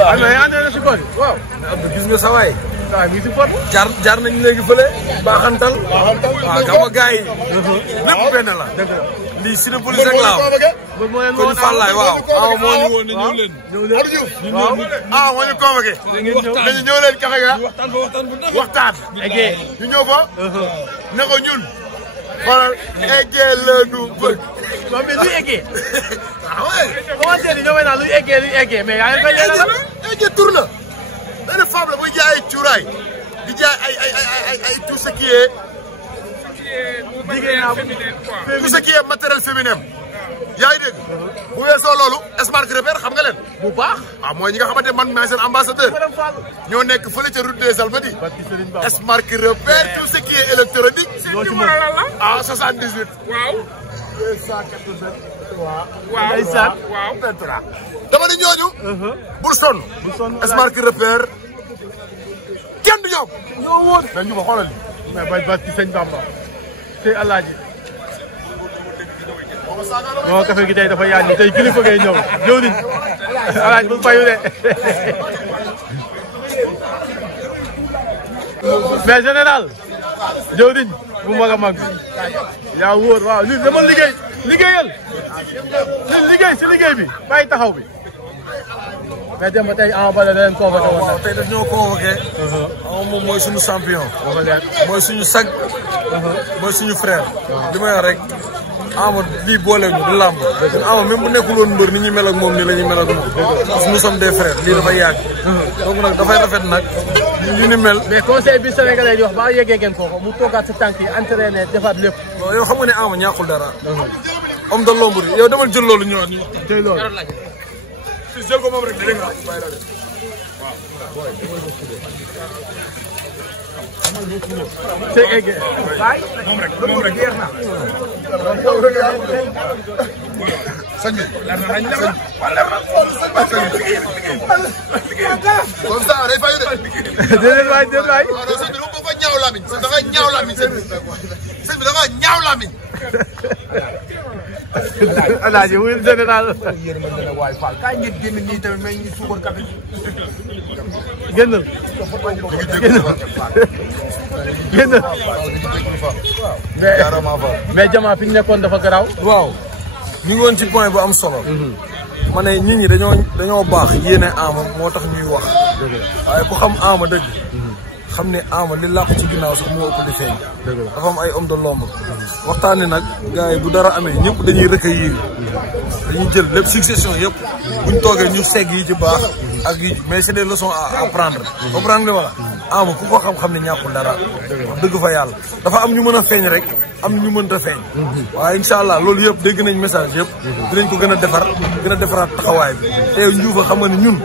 alhamdulilah. mais yaa ngi si góor yi waaw. gis nga sa waay. waaw mi ngi si góor. jaar nañu léegi fële. baaxantal. waaw xam nga gars yi. lépp benn la. lii si ne police rek laa am. kon Fallaye waaw. ah moo ñu woon ne ñëw leen. ah moo ñu convoqué. dañu ñëw leen kafe ga. waxtaan. ñu ñëw fa. ne ko ñun. xoolal eggee la ñu bëgg. waaw mais luy eggee. ah oui. commencé ni ñoom naan luy eggee mais yaa ngi fay yéen a la. eggee tur la. benn femme la buy jaay ay cuuraay. di jaay ay tout ce qui est. tout ce qui est matériel féminin. yaa ngi dégg. bu weesoo loolu. Smart Repère xam nga leen. bu baax. ah mooy ñi nga xamante man maay seen ambassadeur. ñoo nekk fële ca route des Almadies. Smart Repère tout ce qui est électronique. ah 78. waaw. 283. waaw 23. dama ni ñooñu. bul sonn. Smart Repère. kenn du ñoom. ñoo woon. mais ñu ko xoolal. mais bay ba ci sëñ Bamba. tey Alaaji. non café gi tey dafa yaatu tey kilifa ngay ñëw ñëw nañ Alaaji bu fayu de. mais général. ñëw nañ bu mag a mag. yaa wóor waaw ñun dama liggéeyal. ñun liggéey si liggéey bi bàyyi taxaw bi. mais dem ba tey Ama Baldé da leen convoqué woon. waaw tey daf ñoo convoqué. moom mooy suñu champion. mooy suñu sag. mooy suñu frère. li may wax rek. Ama lii boole ñu du làmb. Ama même bu nekkul woon mbër ni ñu mel ak moom nii la ñuy mel ak moom. parce que nous sommes des frères lii dafay yàgg. donc nag dafay rafet nag. li ni mel. mais conseil bi Sénégalais di wax ba yeggee ngeen foofu mu toogaat sa tànk yi entraîné defaat lépp. waaw yow xam nga ne Ama ñàkkul dara. homme de l'ombre yow demal jël loolu ñëwaat ñu wax. tey loolu. fii jël ko moom rek dégg nga bàyyi la de. c'est egg. moom rek jeex na. sëñ bi. comme ça day fay de. déedéet waay déedéet waay. waaw non sëñ bi dafa ko ñaaw lamiñ. da nga ñaaw lamiñ sëñ bi. sëñ bi da nga ñaaw lamiñ. Alaaji wuyul général. kaay ngeen génn ñii tamit may ñu suukar café. génnal. génnal. mais jamono fi ñu nekkoon dafa garaaw. waaw ñu ngi woon ci point bu am solo. ma ne nit ñi dañoo baax yéene Ama moo tax ñuy wax. waaye ku xam Ama dëgg. xam ne Ama li làqu ci ginnaaw sax moo ëpp di feeñ. dafa am ay homme de l'ombre. waxtaanee nag gars yi bu dara amee ñëpp dañuy recueillir. dañuy jël lépp succession yëpp. buñ toogee ñu segg yi ci baax. ak yi mais c'est des leçons à apprendre. comprendre nga wala. Ama ku ko xam-xam ne ñàkkul dara. wax dëgg fa yàlla dafa am ñu mën a feeñ rek. am ñu mënta feeñ. waaye incha allah loolu yëpp dégg nañ message yëpp. dinañ ko gën a defar gën a defaraat taxawaay bi. te Ndioufa xam nga ne ñun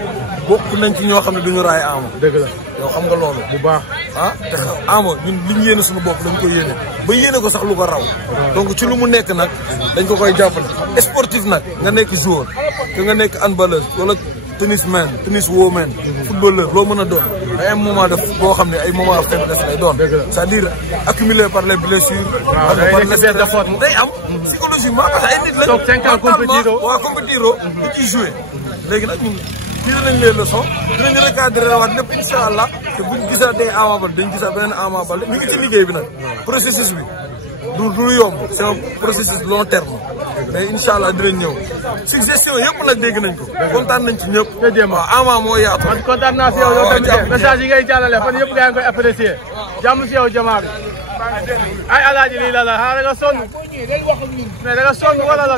bokk nañ ci ñoo xam ne duñu raay Ama. dëgg la yow xam nga loolu bu baax. ah te Ama ñun li ñu yéene suñu bopp dañ ko yéene ba yéene ko sax lu ko raw. donc ci lu mu nekk nag dañ ko koy jàppale. sportif nag nga nekk joueur te nga nekk handballeur wala tennisman tennis woman footballeur loo mën a doon. ay moment def boo xam ne ay moment faiblesse lay doon. c'est-à-dire accumulé par les blessures. waaw day nekk benn faute day am psychologiquement parce que ay nit la. toog 5 ans compétiro waaw compétiro bu ciy joué léegi nag ñun tiré nañ les leçons dinañ recadré waat lépp incha allah te buñ gisaatee Ama Baldé dañ gisaat beneen Ama Baldé mi ngi ci liggéey bi nag processus bi du yomb c'est un processus long terme mais incha allah dinañ ñëw suggestion yëpp nag dégg nañ ko kontaan nañ ci ñëpp. waaw Ama moo yaatu. man kontaan naa si yow yow tamit message yi ngay jàllale fan yëpp gaa ngi koy apprécier jàmm si yow jamaa bi ay Alaaji lii la xanaa da nga sonn mais da nga sonn wala la.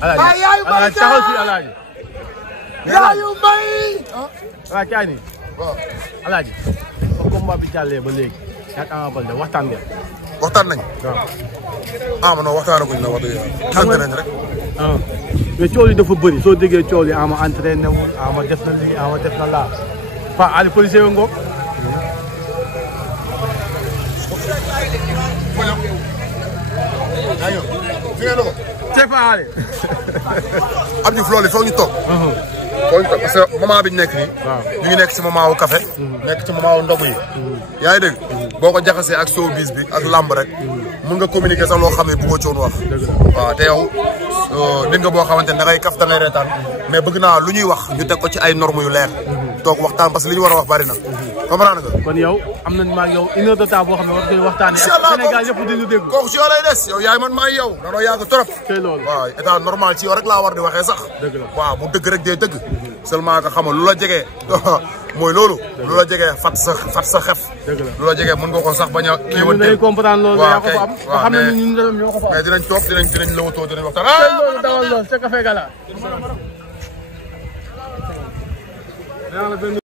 Alaaji taxaw si Alaaji. yaayu mbay. waaw kaay nii. Alaaji. comme combat bi jàllee ba léegi. ak Ama Baldé waxtaan ngeen. waxtaan nañ. waaw. Ama non waxtaanaguñ na wax dëgg yàlla. xam nañ rek. mais coow yi dafa bëri soo déggee coow yi Ama entraîné wul Ama def na lii Ama def na laa. Paa Ali policier wi ngoog. c'est pas Ali. Abdou Diouf loolu foog ñu toog. foog ñu toog parce que moment bi ñu nekk nii. ñu ngi nekk ci moment wu café. nekk ci moment wu ndogu yi. yaa ngi dégg boo ko jaxasee ak showbiz bi ak lamb rek. mun nga communiquer sax loo xam ne bëggoo ci woon wax. waaw te yow nit nga boo xamante ne da ngay kaf da ngay reetaan mais bëgg naa lu ñuy wax ñu teg ko ci ay normes yu leer toog waxtaan parce que li ñu war a wax bari na comprendre nga. kon yow am nañ maa yow une heure de temps boo xam ne war koy waxtaanee. incha allah Sénégal yëpp di ñu dégg. kooku si yow lay des yow yaay man maa yow. danoo yàgg trop. tey loolu waaw état normal ci yow rek laa war di waxee sax. dëgg la waaw bu dëgg rek dee dëgg. seulement que xam nga lu la jegee mooy loolu. lu la jegee fat sa xef. dëgg la lu la jegee mën nga ko sax bañ a. kii woon dañuy comprendre loolu yaa ko fa am. waaw xam nañ ñun ñoo ko fa am. mais dinañ toog dinañ lawatoo dinañ waxtaan. tey loolu dawal lool ca Café Gala.